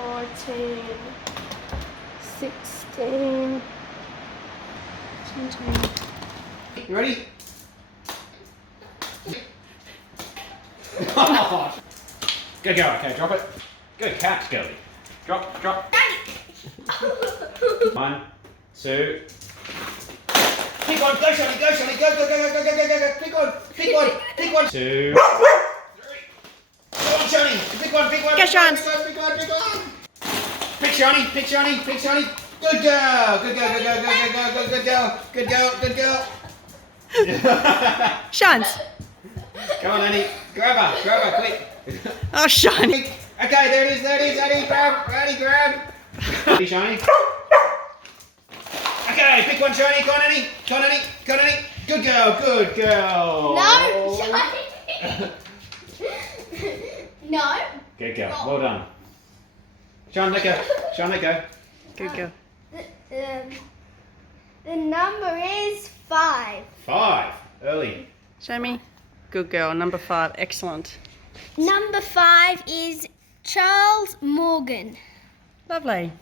14, 16, 17. You ready? Good girl. Okay, drop it. Good catch, girlie. Drop. 1, 2. Pick one. Go, Shiney. Go. Pick one. 2, 3. Go on, Shiney. Pick one. Go, Sean. Pick one. Pick Shiney. Good girl. Good girl. Shans. Come on, Annie. Grab her, quick. Oh, Shiny. Okay, there it is, Annie. Grab. Ready, Shiney? Okay, pick one, Shiney. Come on, Annie. Good girl. No, Shiney. No. Good girl. Well done. Sean, let go. Good girl. The number is 5. 5. Early. Show me. Good girl. Number 5. Excellent. Number 5 is Charles Morgan. Lovely.